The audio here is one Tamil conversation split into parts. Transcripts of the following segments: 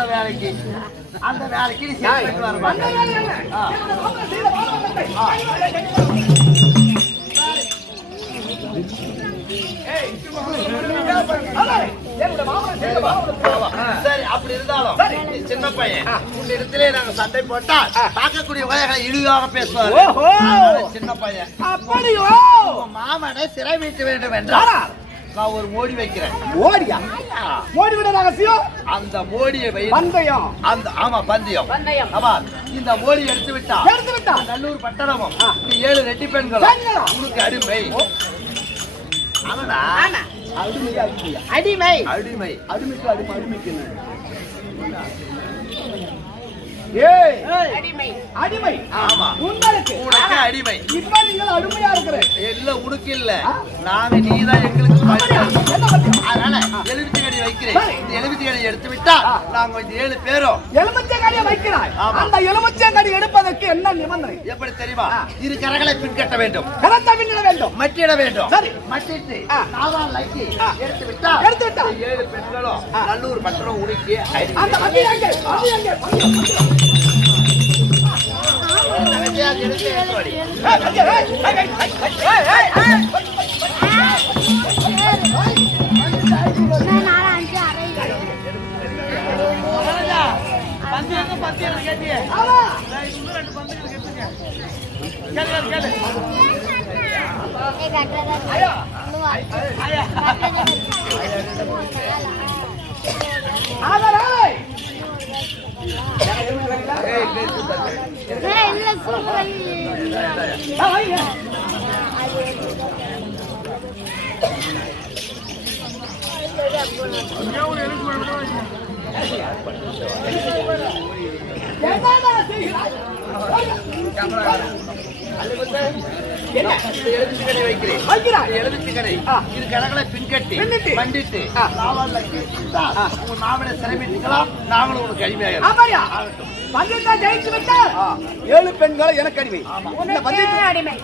அந்த வேலைக்கு நீ சேர்த்து வர சரி. அப்படி இருந்தாலும் சின்ன பையன் உங்க இடத்திலே நாங்க சண்டை போட்டா பார்க்கக்கூடிய வகைகளை இழிவாக பேசுவாரு. சின்ன பையன் அப்படியோ மாமனை சிறை வைக்க வேண்டும் என்றால் நான் ஒரு மோடி வைக்கிறேன். மோடியா? மோடி விட ரகசியம் அந்த மோடியை பந்தயம். அந்த ஆமா பந்தயம். ஆமா இந்த மோடி எடுத்து விட்டா நல்லூர் பட்டணமும் 7 ரெட்டி பெண்கள் உனக்கு அடிமை. அடிமை அடிமை அடிமைக்கு அடிமை அடிமைக்கு அடிமை. ஆமா உங்களுக்கு அடிமை. இப்ப நீங்கள் அடிமையா இருக்கிறேன். இல்ல உனக்கு இல்ல, நாங்க நீதான் எங்களுக்கு. அதனால எலுமிச்சை வைக்கிறேன். இந்த எலுமிச்சை எடுத்து விட்டா நாங்க 7 பேரும் எலுமிச்சை கடியை வைக்கிறாய். அந்த எலுமிச்சை கடி எடுப்பதற்கு என்ன நிபந்தனை எப்படி தெரியுமா? இரு கரங்களை பின்கட்ட வேண்டும், கரத்தை பின்னிட வேண்டும், மட்டிட வேண்டும். சரி மட்டிட்டு நாதான் லைக்கி எடுத்து விட்டா 7 பெண்களும் நல்லூர் பட்டணம் உடுக்கி அந்த மட்டி எங்கே பின்கட்டி பண்டிட்டு மாமனை சிறைமிட்டுக்கலாம். நாங்களும் உனக்கு அடிமையாக ஜெயிச்சு விட்டா 7 பெண்களை எனக்கு அடிமை. அடிமை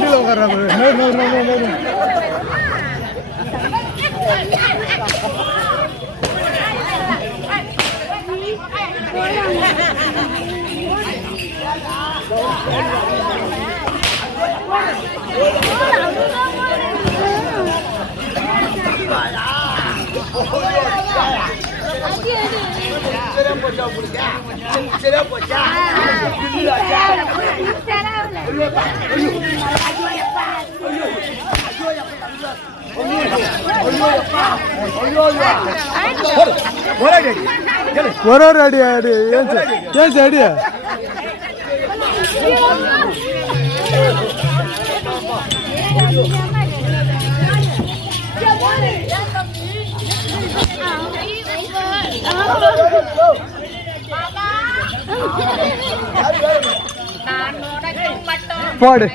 வண்டியில் உட்கார்றாங்க. சரியா போச்சா ஒரு அடி அடி ஏன் அடி போடு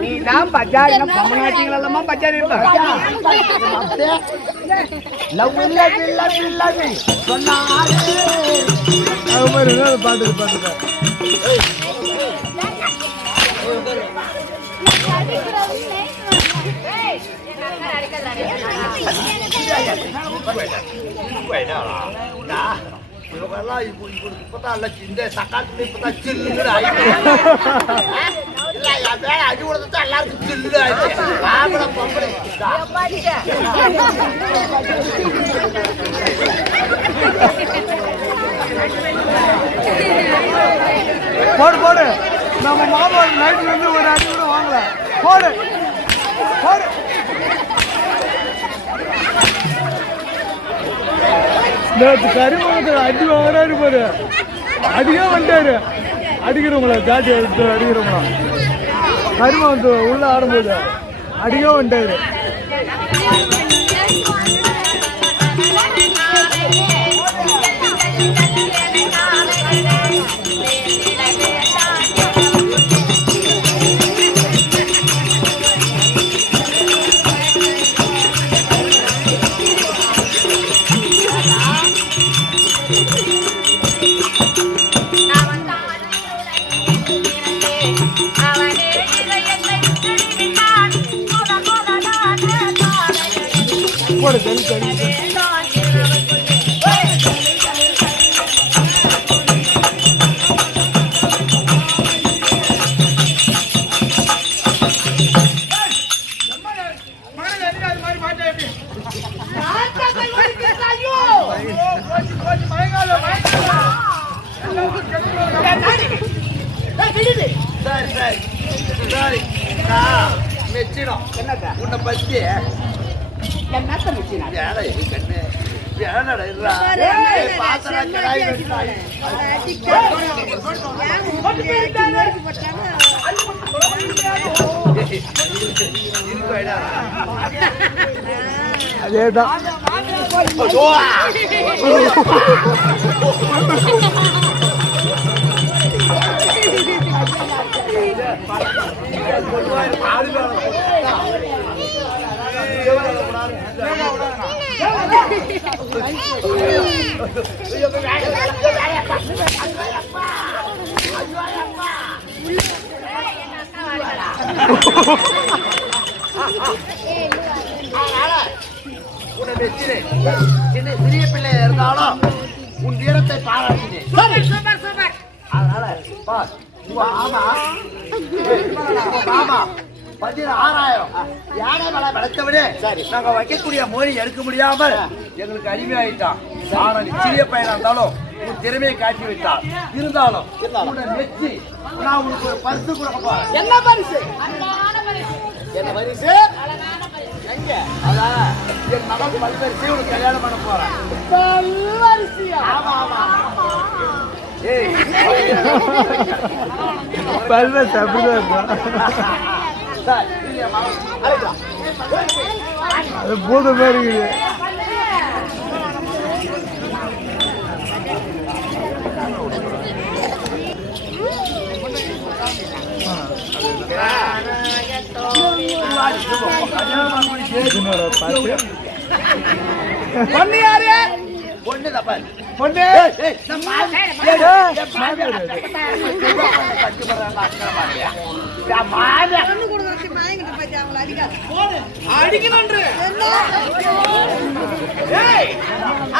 நீ தான் பஜார் தமிழ்நாட்டிங்களா பஜார் பாட்டு பாட்டு இவங்கெல்லாம் இப்பதான் இந்த சக்காத்துல இப்பதான் சில்லுன்னு ஆயிடுச்சு. அடி கொடுத்தா எல்லாருக்கும் சில்லு ஆயிடுச்சு. ஆம்பளை பொம்பளை போடு போடு. நம்ம மாமா நைட்ல இருந்து ஒரு அடி கூட வாங்கல. போடு போடு. நேற்று கரிமணத்தில் அடி வாங்குறாரு பாரு. அடிக்கே வந்துட்டாரு. அடிக்கிறவங்கள ஜாட்டி எடுத்து அடிக்கிறவங்களா கரிமணத்து உள்ள ஆடும்போது அடிக்கே வந்துட்டாரு. போடு தண்ணி தண்ணி மெச்சிடும் உன்னை பத்தி வேலை கண்ணு வேணடா இல்ல பாத்திர கடாய் வெட்டாய் அதேதான் சிறிய பிள்ளை இருந்தாலும் உன் வீரத்தை பாராட்டினேன். அதனால ஆமா 16,000 யானை மலை வளர்த்தவிட நாங்க வைக்கக்கூடிய மொழி எடுக்க முடியாமல் எங்களுக்கு அடிமையாயிட்டான். ஆனால் சிறிய பையனா இருந்தாலும் உன் திறமையை காட்டி விட்டார். இருந்தாலும் உன்னை மெச்சி நான் உனக்கு ஒரு பரிசு கொடுக்க போறேன். என்ன பரிசு? என்ன பரிசு? அதான் என் மகன் பல்வரிசை உனக்கு கல்யாணம் பண்ண போறேன். ஆமா ஆமா பல்வரிசை அப்படிதான் இருக்கும். அது பூத மாதிரி இருக்குது. பொண்ணு யாரு? பொண்ணு தப்பா பொண்ணு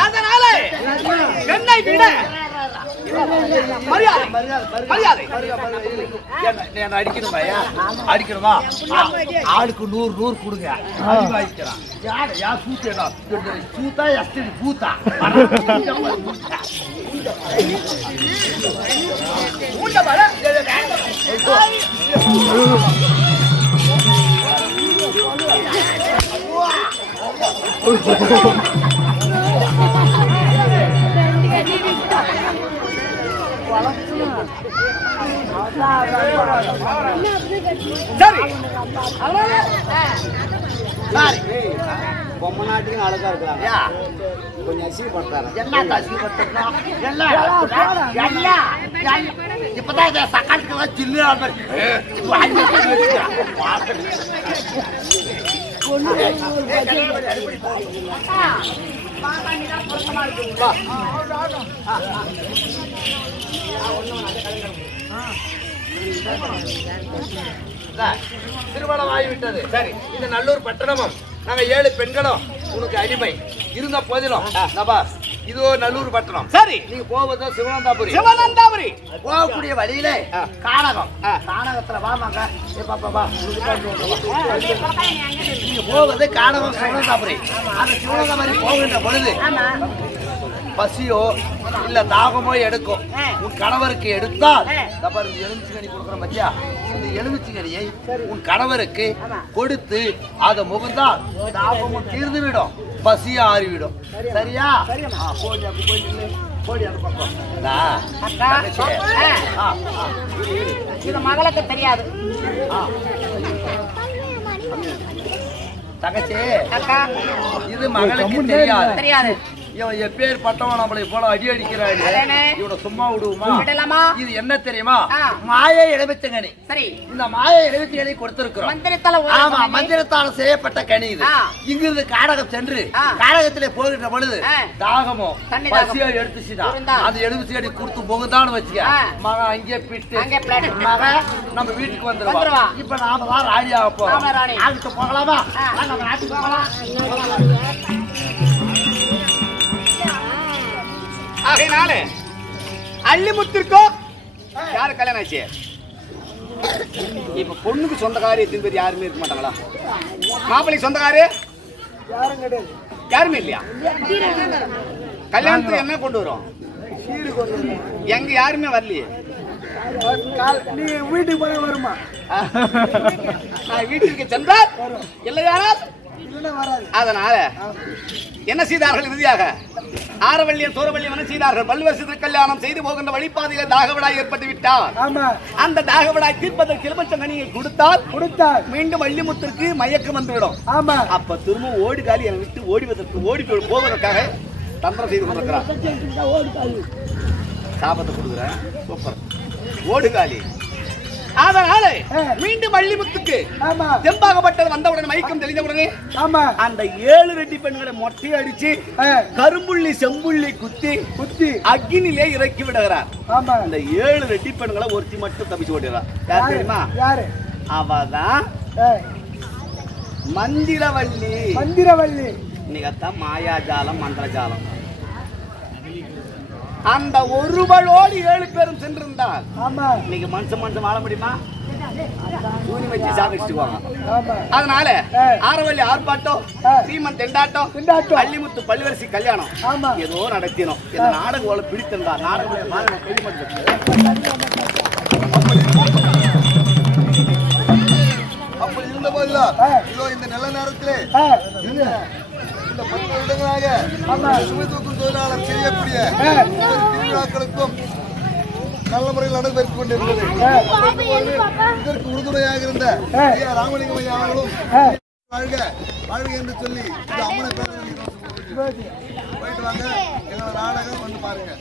அதனால என்னை விட மரியாதை மரியாதை அடிக்கணுமா? அடிக்கணுமா? ஆளுக்கு 100 கொடுங்க. அதிகமாகிக்கிறான். யார் சூத்தா சூத்தா எஸ்டி பூத்தா பொம்மை நாட்டுக்கு அழகா இருக்கிறாங்க. கொஞ்சம் அசிங்கப்படுத்தாரு. என்ன அசிங்கப்படுத்தணும்? இப்பதான் சக்காட்டுக்கு சில்லு திருமணம் ஆகிவிட்டது. சரி, இந்த நல்லூர் பட்டணமும் நாங்க 7 பெண்களும் உனக்கு அடிமை இருந்த போதிலும் இது ஒரு நல்லூர் பட்டணம். சரி, நீங்க போவது சிவனந்தாபுரி. சிவனந்தாபுரி போகக்கூடிய வழியிலே கானகம். கானகத்துல வாமாங்க. நீங்க போவது கானகம் சிவனந்தாபுரி. அந்த சிவனந்தாபுரி போகின்ற பொழுது பசியோ இல்ல தாகமோ எடுக்கும். உன் கணவருக்கு எடுத்தால் எலுமிச்சங்கனி கொடுக்குற மத்தியா, இந்த எலுமிச்சங்கனியை உன் கணவருக்கு கொடுத்து அதை முகந்தால் தாகமும் தீர்ந்து விடும், பசியும் ஆறிவிடும். சரியா? போடி அப்படி போயிட்டு போடி அந்த பக்கம். இது மகளுக்கு தெரியாது. தங்கச்சி, அக்கா, இது மகளுக்கு தெரியாது. தெரியாது. இவன் எப்பேர் பட்டவன் நம்மளை போல அடி அடிக்கிறாரு. இவனை சும்மா விடுவோமா? இது என்ன தெரியுமா? மாய எலுமிச்சங்கனி. சரி, இந்த மாய எலுமிச்சங்கனி கொடுத்திருக்கிறோம். ஆமா, மந்திரத்தால் செய்யப்பட்ட கனி இது. இங்கிருந்து காடகம் சென்று காடகத்திலே போகின்ற பொழுது தாகமோ பசியோ எடுத்துச்சுன்னா அந்த எலுமிச்சங்கனி கொடுத்து போகுதான்னு வச்சுக்க, மகன் அங்கே பிட்டு மகன் நம்ம வீட்டுக்கு வந்துருவான். இப்ப நாம தான் ராணி ஆக போறோம். நாட்டுக்கு போகலாமா? நம்ம நாட்டுக்கு போகலாம். ஆகையினால அள்ளிமுத்திற்கோ யாரு கல்யாணம் ஆச்சு? இப்ப பொண்ணுக்கு சொந்தக்காரி எத்தனை பேர் யாருமே இருக்க மாட்டாங்களா? மாப்பிள்ளைக்கு சொந்தக்காரு யாரும் கிடையாது. யாருமே இல்லையா? கல்யாணத்துக்கு என்ன கொண்டு வரும்? எங்க யாருமே வரலையே. நீ வீட்டுக்கு போன வருமா? வீட்டிற்கு சென்றால் இல்லை யாரால் இல்லைன்னா வராது. அதனால என்ன செய்தார்கள்? இறுதியாக ஆரவள்ளியும் சோரவள்ளியும் என்ன செய்தார்கள்? பல்வரிசத்து கல்யாணம் செய்து போகின்ற வழிபாதையில தாகவிடாய் ஏற்பட்டு விட்டால் ஆமா, அந்த தாகவிடாய் தீர்ப்பதற்கு எலுமிச்சங்கனியை கொடுத்தால் மீண்டும் வள்ளிமுத்திற்கு மயக்கம் வந்துவிடும். ஆமா, அப்ப திரும்ப ஓடி காலி என்னை விட்டு ஓடி போவதற்காக தந்திரம் செய்து கொண்டிருக்கிறார். சாபத்தை கொடுக்குறேன். சூப்பர். ஓடுகாலி. அதனால மீண்டும் வள்ளிமுத்துக்கு தெம்பாகப்பட்டது வந்தவுடனே மயக்கம் தெளிந்தவுடனே அந்த 7 ரெட்டி பெண்களை மொட்டை அடிச்சு கரும்புள்ளி செம்புள்ளி குத்தி அக்கினிலே இறக்கி விடுகிறார். அந்த 7 ரெட்டி பெண்களை ஒருத்தி மட்டும் தப்பிச்சு ஓடுகிறார். யார் தெரியுமா? அவதான் மந்திரவள்ளி. இன்னைக்கு மாயாஜாலம் மந்திரஜாலம். அந்த ஒருவளோடு 7 பேரும் சென்றிருந்தால் இன்னைக்கு மனுஷன் வாழ முடியுமா? சூனி வச்சு சாதிச்சுக்குவாங்க. அதனால ஆரவள்ளி ஆர்ப்பாட்டம், சீமன் தெண்டாட்டம், அள்ளிமுத்து பல்வரிசை கல்யாணம் ஏதோ நடத்தினோம். இந்த நாடகம் பிடித்திருந்தா நாடகம் அப்படி இருந்த போதிலா இந்த நல்ல நேரத்திலே இந்த 10 வருடங்களாக சுமை தூக்கும் தொழிலாளர் செய்யக்கூடிய திருவிழாக்களுக்கும் நல்ல முறையில் நடைபெற்றுக் கொண்டிருந்தது. இதற்கு உறுதுணையாக இருந்த ராமலிங்கம் ஐயா அவர்களும் வாழ்க என்று சொல்லி இந்த அம்மனை பேர் போயிட்டு வாங்க. எங்களோட நாடகம் வந்து பாருங்க.